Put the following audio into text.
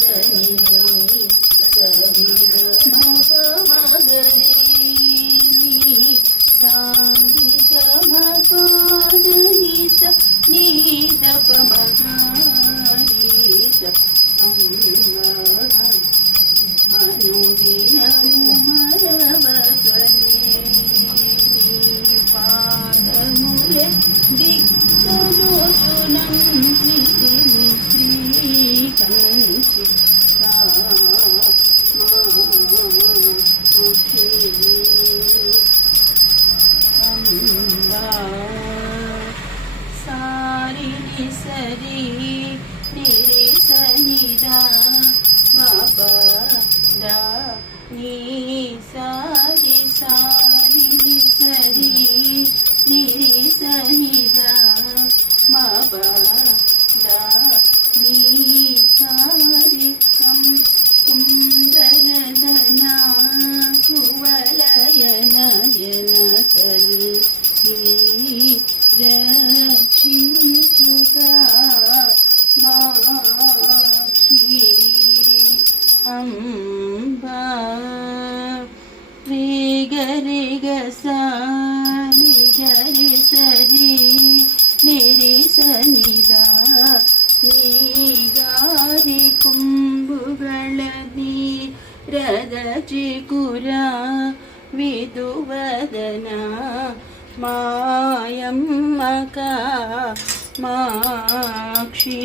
దని సరి గ మ ప గరి సారి గ మ ప దని స ని ద ప మ గరి స అనుదినము మరవకనే పాదములే దిక్కదోచునం కంచి అంబా సారి సరి నిరి సనిదా మప దా నీ సారి సారి సరి నిరి సనిదా మప దా నీ సారి కం కుందరదన కువలయన జనకలి రక్షించుగా మాక్షి అంబా రే గరి గ సారి గరి సరి నిరి సనిదా ನೀ ಗಾರಿ ಕುಂಬುಗಳದಿ ರದ ಚಿಕುರ ವಿದುವದನ ಮಾಯಮ್ಮಕ ಮಾಕ್ಷಿ